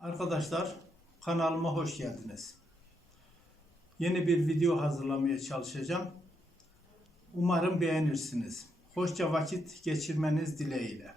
Arkadaşlar kanalıma hoş geldiniz. Yeni bir video hazırlamaya çalışacağım. Umarım beğenirsiniz. Hoşça vakit geçirmeniz dileğiyle.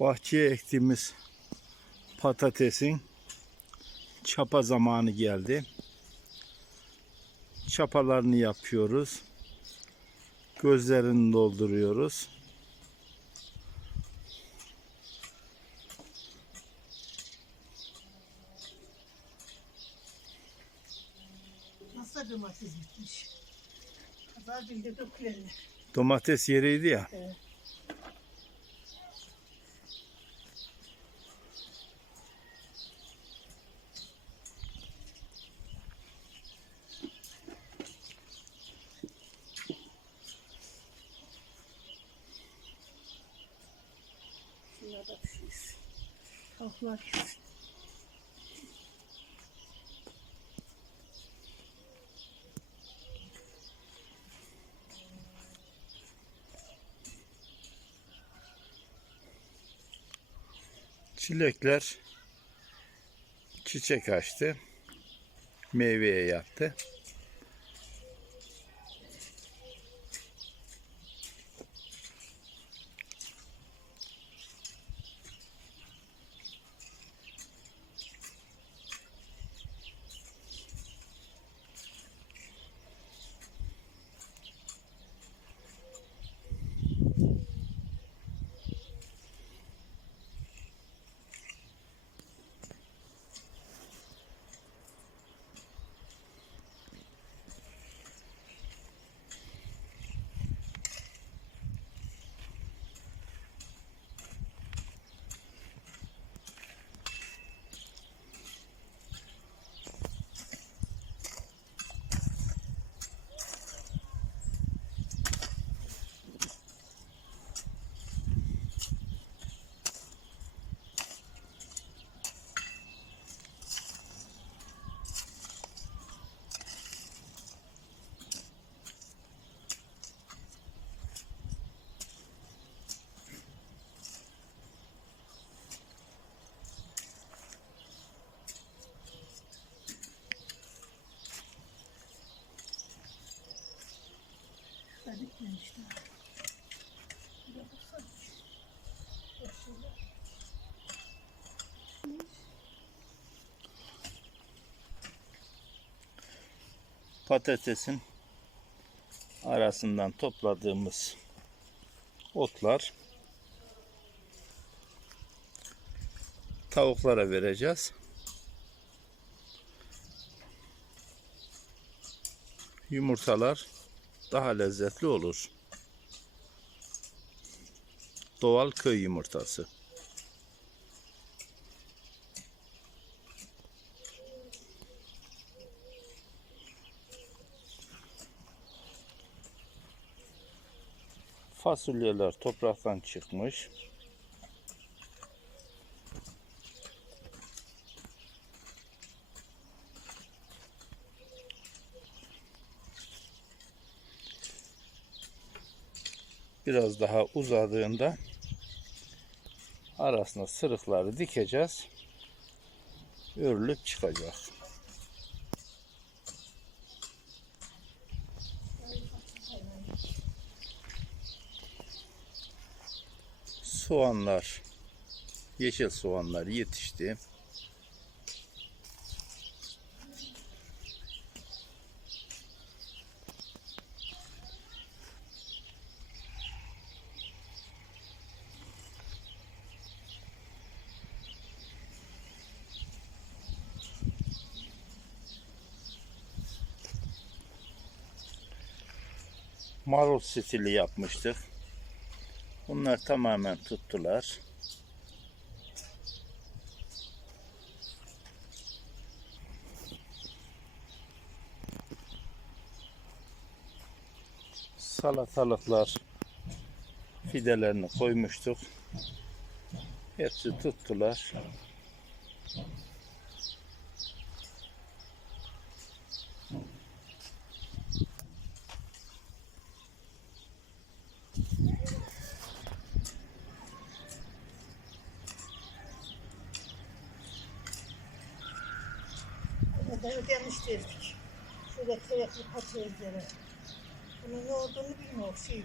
Bahçeye ektiğimiz patatesin çapa zamanı geldi. Çapalarını yapıyoruz. Gözlerini dolduruyoruz. Nasıl domates bitmiş. Pazar günde dökülerini. Domates yeriydi ya. Evet. Şunlar da pişmiş. Tavuklar yesin. Çilekler çiçek açtı. Meyveye yattı. Patatesin arasından topladığımız otlar tavuklara vereceğiz. Yumurtalar daha lezzetli olur. Doğal köy yumurtası. Fasulyeler topraktan çıkmış. biraz daha uzadığında arasına sırıkları dikeceğiz. Örülüp çıkacak. Soğanlar, yeşil soğanlar yetişti. marul stili yapmıştık. Bunlar tamamen tuttular. Salatalıklar fidelerini koymuştuk. Hepsi tuttular. Öde ödemiş dedik. Şöyle terekli patatesleri. Bunun ne olduğunu bilmiyorum. Şey,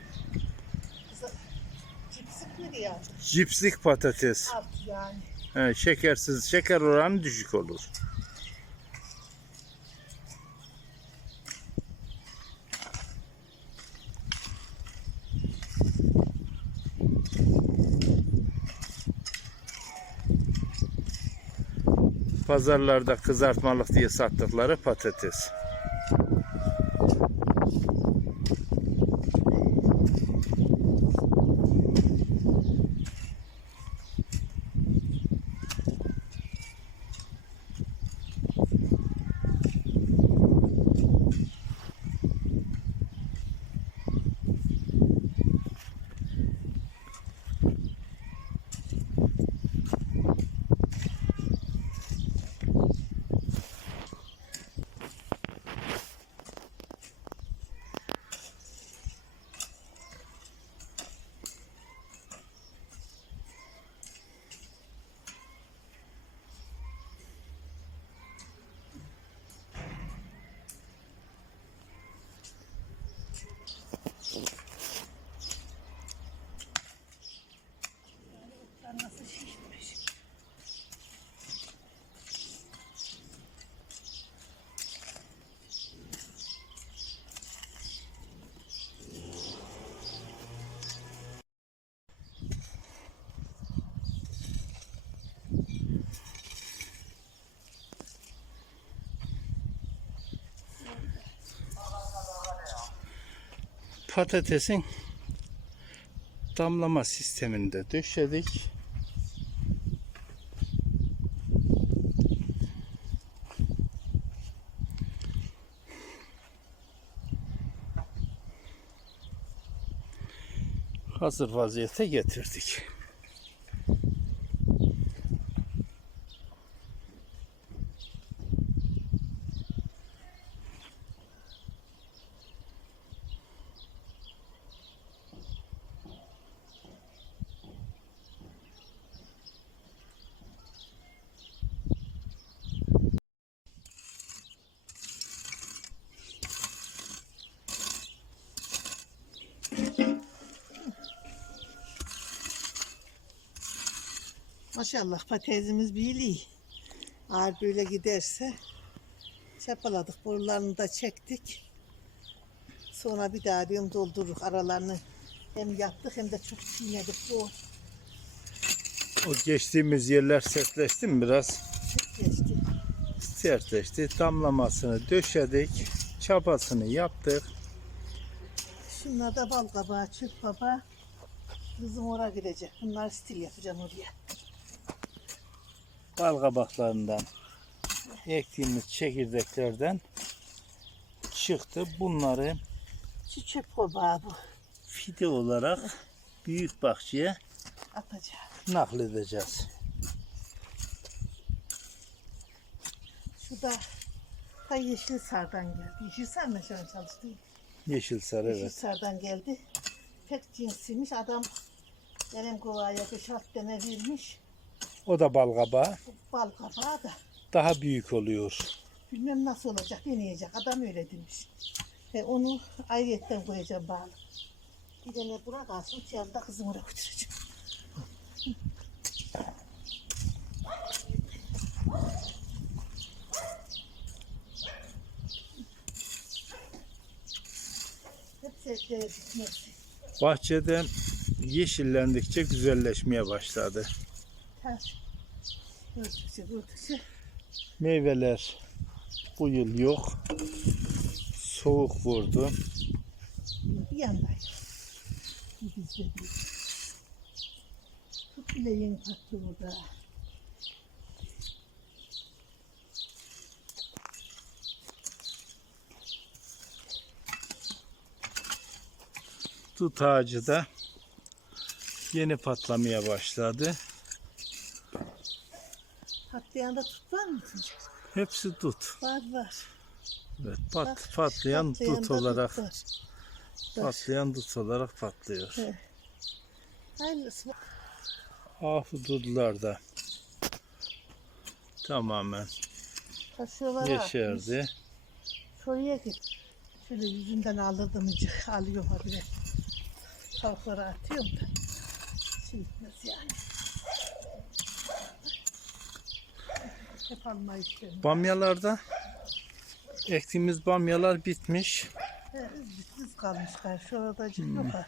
cipsik mi diye Cipslik patates. alt yani. He, şekersiz, şeker oranı düşük olur. Pazarlarda kızartmalık diye sattıkları patates. Patatesin damlama sisteminde döşedik. Hazır vaziyete getirdik. Maşallah patatesimiz büyülü. Eğer böyle giderse çapaladık. Borularını da çektik. Sonra bir daha diyorum doldururuz aralarını. Hem yaptık hem de çok çiğnedik. Bu O geçtiğimiz yerler sertleşti mi biraz? geçti. Sertleşti. Damlamasını döşedik. Çapasını yaptık. Şunlar da bal kabağı, çöp kabağı. Kızım oraya gidecek. Bunlar stil yapacağım oraya. Bal kabaklarından ektiğimiz çekirdeklerden çıktı. Bunları Şu çöp kabağı bu. fide olarak büyük bahçeye Atacağım. nakledeceğiz. Şu da ta yeşil sardan geldi. Yeşil sar mı şu an çalıştı? Yeşil Yeşil evet. sardan geldi. ipek cinsiymiş. Adam benim kovaya bir şart tane vermiş. O da balgaba. Bal kabağı da. Daha büyük oluyor. Bilmem nasıl olacak, deneyecek. Adam öyle demiş. E, onu ayrıyetten koyacağım bağlı. Bir tane bura kalsın, çağırda kızımı oraya götüreceğim. Bahçede yeşillendikçe güzelleşmeye başladı. Gördükçe. Meyveler bu yıl yok. Soğuk vurdu. Bir yandayım. Bir bizde değil. Tut bile yeni kattı burada. Dut ağacı da yeni patlamaya başladı. Patlayan da tut var mı? Hepsi dut. Var var. Evet, pat, Bak, patlayan patlayan dut olarak var. patlayan dut olarak patlıyor. Evet. Hayırlısı. Da tamamen Taşıyorlar yeşerdi. Şuraya git. Şöyle yüzünden aldırdım cık alıyorum habire. Tavuklara atıyorum da. Şey gitmez yani. Hep almayı istiyorum. Bamyalarda ektiğimiz bamyalar bitmiş. He, Biz kalmış karşı orada yok ha.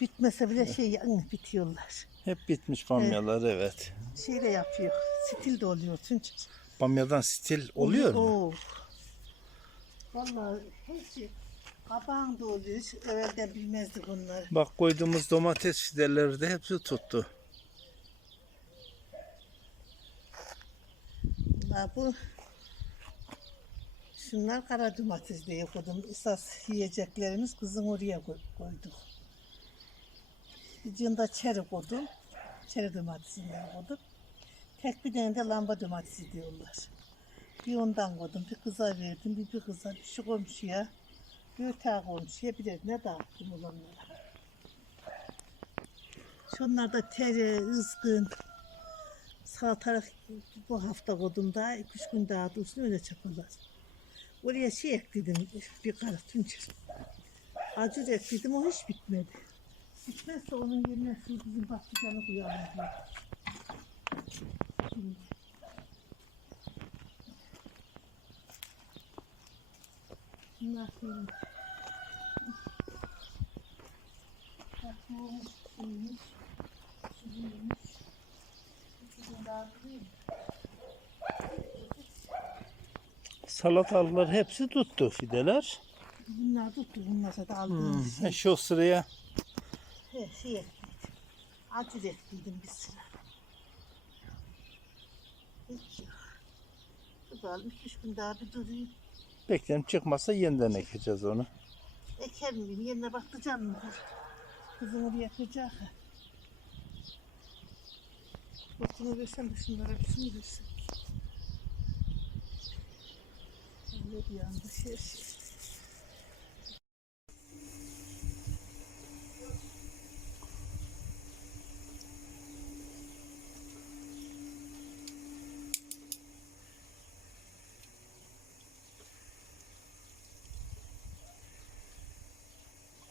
Bitmese bile şey bitiyorlar. Hep bitmiş bamyalar evet. Şey de yapıyor. Stil de oluyor çünkü. Bamyadan stil oluyor mu? Oo. Vallahi hepsi kabağın da oluyor. Evvelden bilmezdik onları. Bak koyduğumuz domates fideleri de hepsi tuttu. Ha, bu şunlar kara domates diye koydum. Esas yiyeceklerimiz kızım oraya koy- koyduk. Cında çeri koydum. Çeri domatesinden koydum. Tek bir tane de lamba domatesi diyorlar. Bir ondan koydum. Bir kıza verdim. Bir, bir kıza, bir şu komşuya. Bir öteki komşuya. Bir de ne dağıttım olanlara. Şunlar da tere, ızgın, salatalık bu hafta koydum daha iki üç gün daha dursun öyle çapalar. Oraya şey ekledim bir kara tunç. Acır ekledim o hiç bitmedi. Bitmezse onun yerine şu bizim patlıcanı koyalım diye. Bunlar benim. Bak bu olmuş, şuymuş, şuymuş. Salatalıklar hepsi tuttu fideler. Bunlar tuttu bunlar da aldığım Hmm. e, Şu sıraya şey, şey. Acı ekledim bir sıra. Hiç yok. Üç gün daha bir durayım. beklenip çıkmazsa yeniden ekeceğiz onu. Eker miyim? Yerine bakacağım mı? Kızım oraya yapacak. Ha. Otunu versem de şunlara bir şunu versem. Öyle bir anda her şey.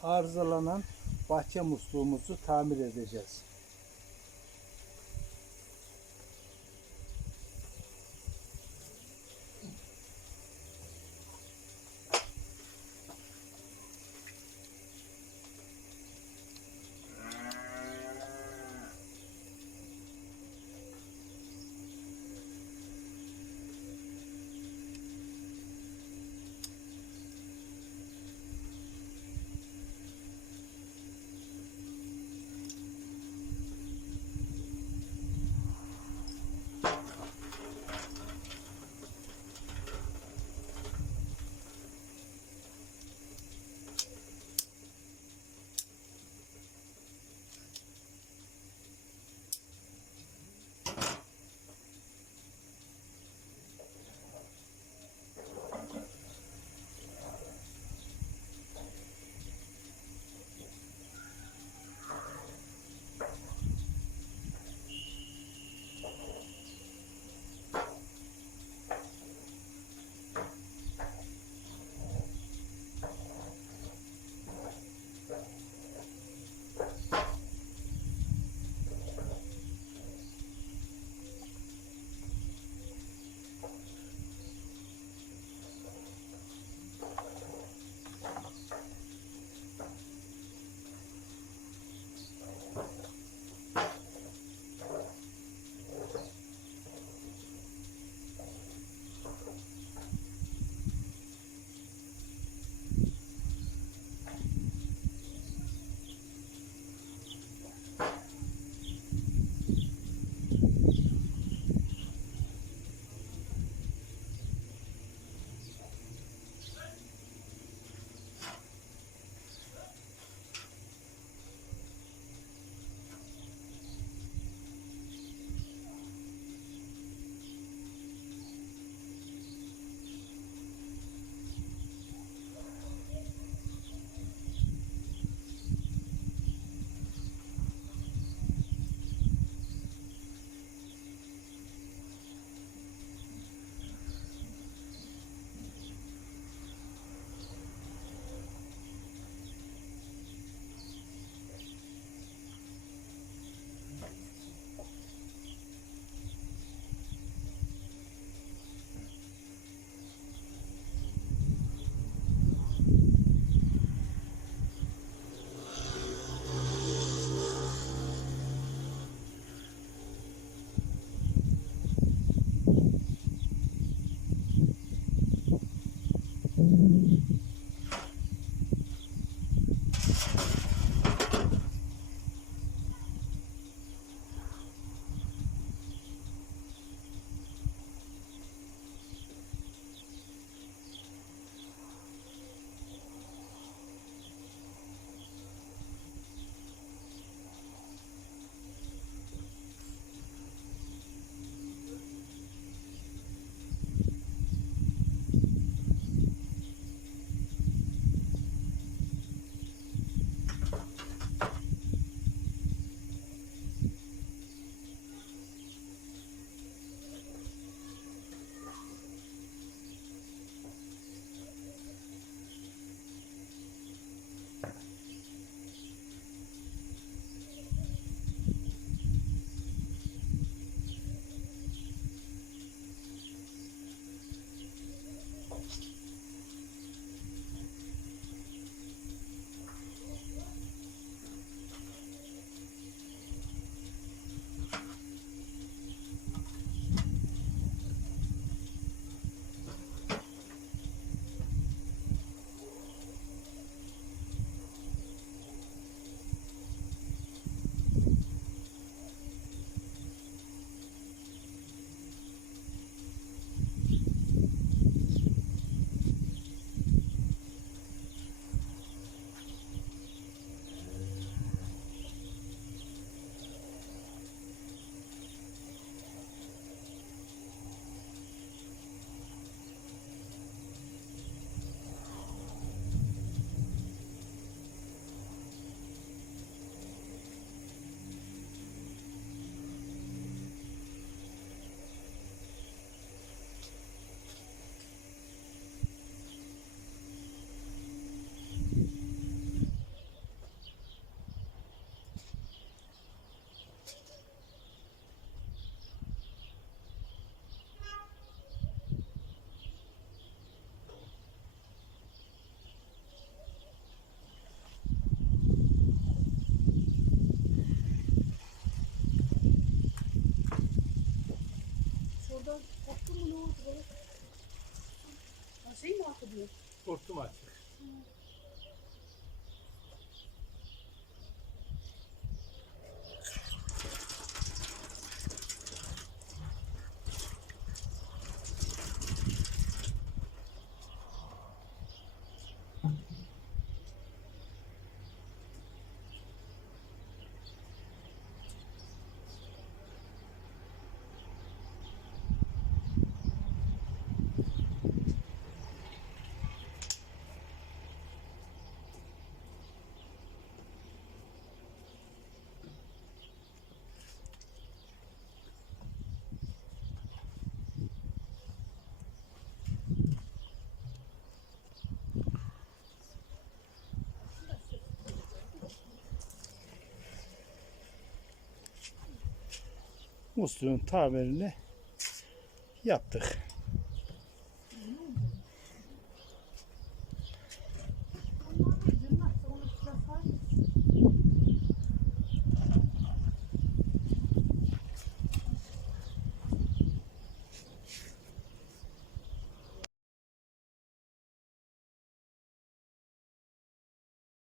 Arızalanan bahçe musluğumuzu tamir edeceğiz. ortomáticas. Musluğun tamirini yaptık.